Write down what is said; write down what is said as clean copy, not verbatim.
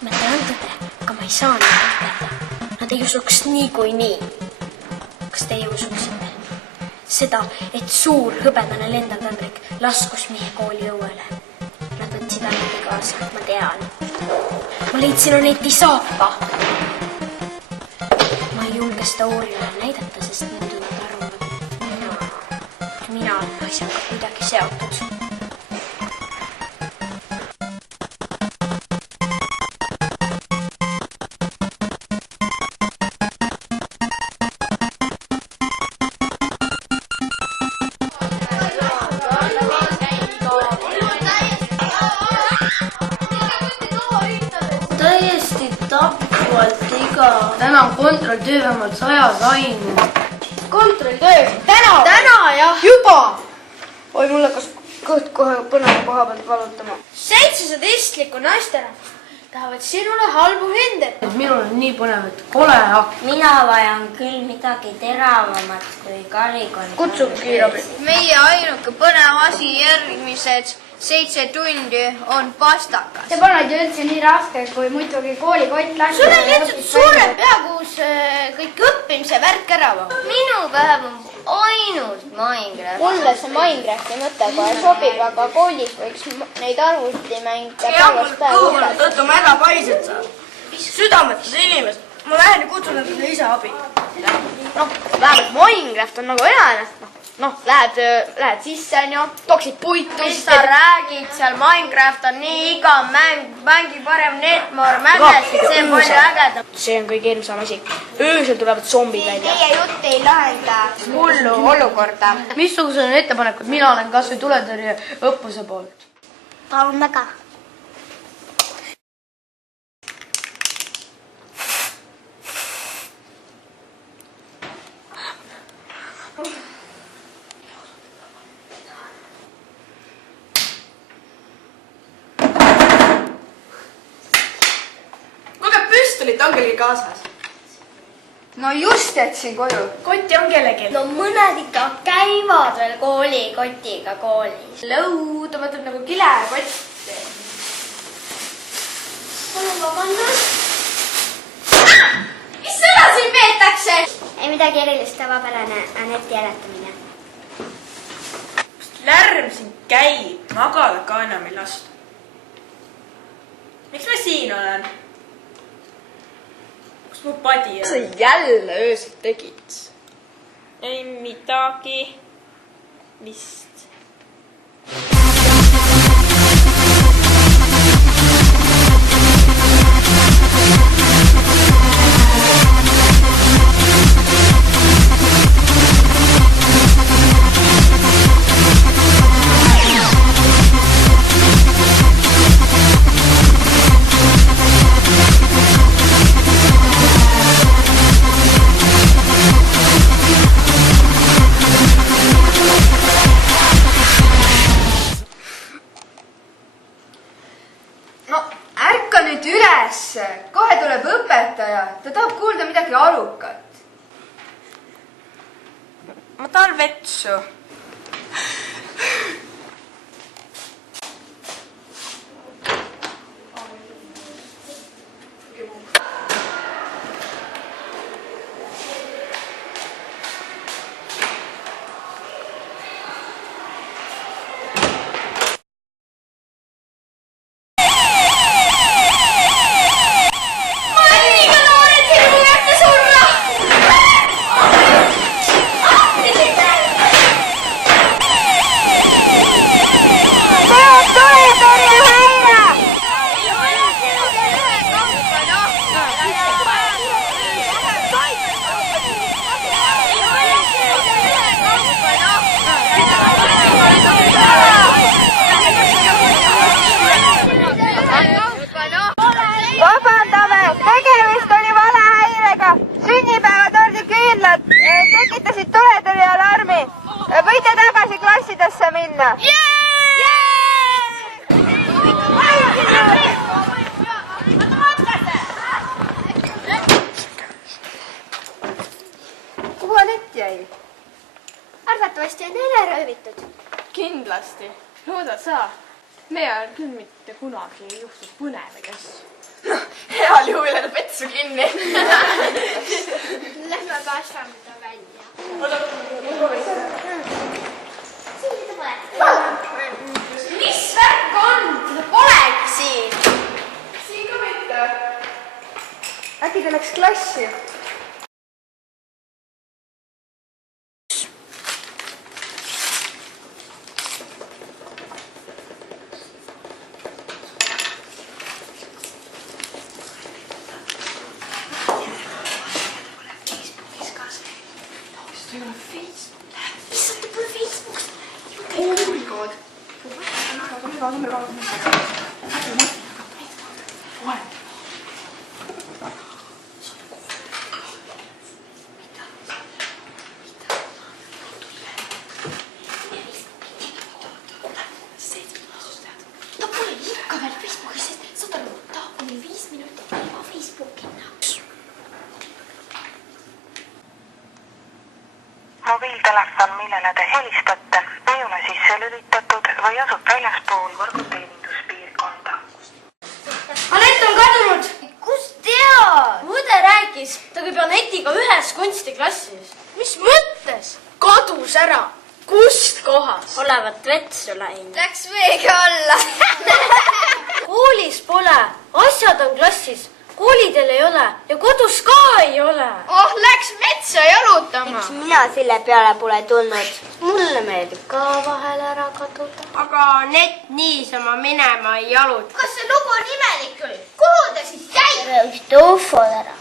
Ma tean tõde, aga ma ei saa neid ütelda. Nad ei usuks niikuinii. Kas teie usuksite? Seda, et suur hõbedane lendav tõmbrik laskus meie kooli õuele. Nad võtsid ainult kaasa, ma tean. Ma leidsin Aneti saapa. Ma ei julge seda uurijale näidata, sest nad võivad arvavad, et mina olen asjaga kuidagi seotud. Täna on kontrolltöö vähemalt 100 sain. Kontrolltöö? Täna? Täna jah. Juba? Oi, mulle kas kõht kohe põneva koha pealt valutama. 700 istlikku naisterahvast tahavad sinule halbu hindeid. Minul on nii põnev, et kole hakk. Mina vajan küll midagi teravamat kui karikond. Kutsub kiirabi. Meie ainuke põnev asi järgmised 7 tundi on pastakas. See polnud ju üldse nii raske, kui muidugi koolikott lasti. Sul on lihtsalt suure peakuus kõik õppimise värk ära. Minu päev on ainult Minecraft. Mulle see Minecrafti mõte kohe sobib, aga koolis võiks neid arvutimänge päevast päeva võtta. Tõttu ma ära paised sa. Südametus inimest. Ma lähen ja kutsun endale ise abi. Vähemalt Minecraft on nagu elane. Lähed sisse, toksid puitu. Mis sa räägid seal? Minecraft on nii igav mäng. Mängi parem Netmore mäges, see on palju ägedam. See on kõige hirmsam asi. Öösel tulevad zombid välja. Teie jutt ei lahenda hullu olukorda. Missugused on ettepanekud? Mina olen kas või tuletõrje õppuse poolt. Palun väga. Püstolit on kellegi kaasas. No just jätsin koju. Kotti on kellegi. No mõned ikka käivad veel koolikotiga koolis. Lõud, ma mõtlen nagu kilekott. Palun vabandust. Mis sõna siin peetakse? Ei midagi erilist, tavapärane Aneti hääletamine. Lärm siin käib, magada ka enam ei lasta. Miks ma siin olen? Kus mu padi on? Sa jälle öösel tegid? Ei midagi. Vist. Ärka nüüd üles. Kohe tuleb õpetaja. Ta tahab kuulda midagi arukat. Ma tahan vetsu. Tekitasid tuletõrjealarmi. Võite tagasi klassidesse minna. Kuhu Anett jäi? Arvatavasti on ära röövitud. Kindlasti. Looda sa. Meie ajal küll mitte kunagi ei juhtu põnevaid asju. vetsu kinni. Lähme kasvame ta välja. Mis värk on? Seda polegi siin. siin ka mitte. äkki ta läks klassi? Mobiiltelefon, millele te helistate, ei ole sisse lülitatud või asub väljaspool võrguteeninduspiirkonda. Anett on kadunud. Kust tead? Mude rääkis, ta käib Anetiga ühes kunstiklassis. Mis mõttes? Kadus ära. Kust kohast? Olevat vetsu läinud. Läks veega alla. Koolis pole, asjad on klassis. Koolidel ei ole ja kodus ka ei ole. Oh, läks metsa jalutama. Mina selle peale pole tulnud. Mulle meeldib ka vahel ära kaduda. aga Anett niisama minema ei jaluta. Kas see lugu on imelik küll? Kuhu ta siis jäi? Ühte ufod ära.